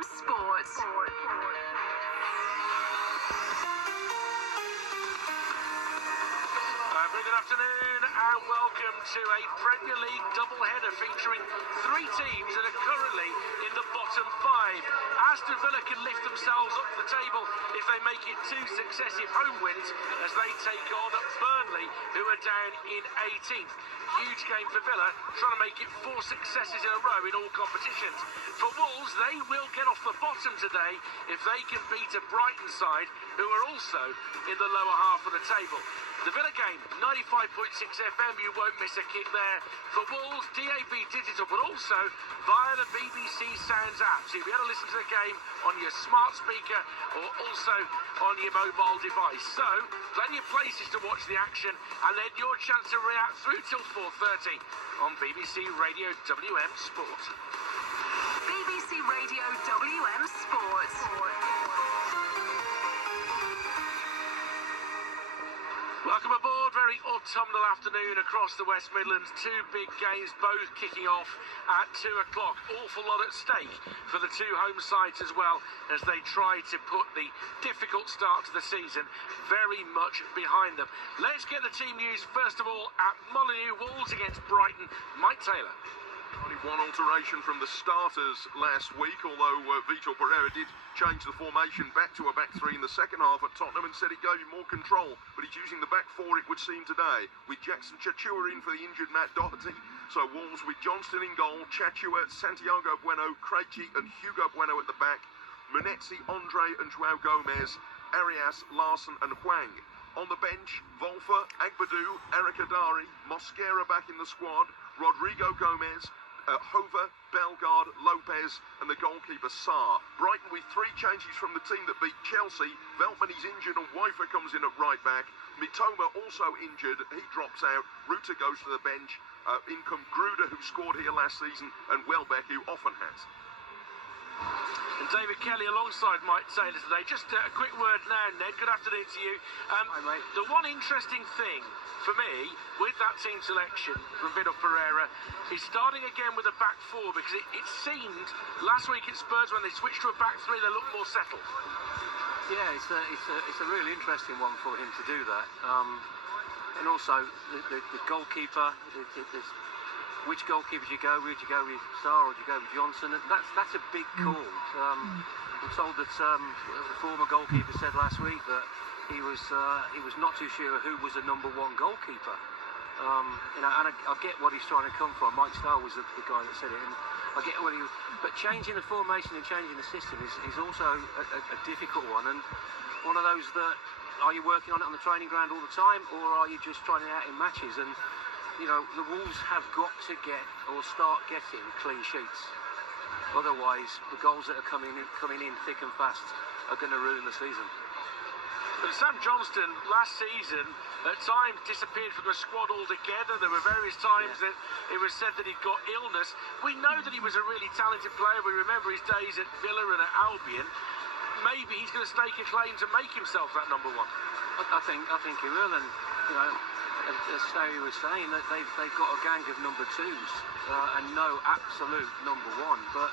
WM Sport. Good afternoon and welcome to a Premier League doubleheader featuring three teams that are currently in the bottom five. Aston Villa can lift themselves up the table if they make it two successive home wins as they take on Burnley, who are down in 18th. Huge game for Villa, trying to make it four successes in a row in all competitions. For Wolves, they will get off the bottom today if they can beat a Brighton side who are also in the lower half of the table. The Villa game, 95.6 FM, you won't miss a kick there. For Wolves, DAB Digital, but also via the BBC Sounds app. So you'll be able to listen to the game on your smart speaker or also on your mobile device. So, plenty of places to watch the action and then your chance to react through till 4:30 on BBC Radio WM Sport. BBC Radio WM Sport. Welcome aboard, very autumnal afternoon across the West Midlands. Two big games, both kicking off at 2 o'clock. Awful lot at stake for the two home sides as well as they try to put the difficult start to the season very much behind them. Let's get the team news first of all at Molineux. Wolves against Brighton. Mike Taylor. Only one alteration from the starters last week, although Vitor Pereira did change the formation back to a back three in the second half at Tottenham and said it gave him more control, but he's using the back four, it would seem, today, with Jackson Chachua in for the injured Matt Doherty. So Wolves with Johnston in goal, Chachua, Santiago Bueno, Krejci and Hugo Bueno at the back, Munetsi, Andre and Joao Gomez, Arias, Larson and Hwang. On the bench, Volfer, Agbadou, Eric Adari, Mosquera back in the squad, Rodrigo Gomez, Hover, Bellegarde, Lopez and the goalkeeper Sarr. Brighton with three changes from the team that beat Chelsea. Veltman is injured and Weifer comes in at right back. Mitoma also injured, he drops out. Rutter goes to the bench. In come Gruder, who scored here last season, and Welbeck, who often has. And David Kelly alongside Mike Taylor today. Just a quick word now, Ned. Good afternoon to you. Hi, mate. The one interesting thing for me with that team selection from Vitor Pereira is starting again with a back four, because it seemed last week at Spurs when they switched to a back three they looked more settled. Yeah, it's a really interesting one for him to do that. And also the goalkeeper. Which goalkeeper do you go with? Do you go with Sarr or do you go with Johnson? That's a big call. I'm told that the former goalkeeper said last week that he was not too sure who was the number one goalkeeper. And I get what he's trying to come from. Mike Starr was the guy that said it, and I get what he. But changing the formation and changing the system is also a difficult one, and one of those that are you working on it on the training ground all the time, or are you just trying it out in matches? And you know, the Wolves have got to get or start getting clean sheets. Otherwise, the goals that are coming in thick and fast are going to ruin the season. But Sam Johnston last season at times disappeared from the squad altogether. There were various times that it was said that he'd got illness. We know that he was a really talented player. We remember his days at Villa and at Albion. Maybe he's going to stake a claim to make himself that number one. I think he will, and you know, as Sterry was saying, that they've got a gang of number twos and no absolute number one. But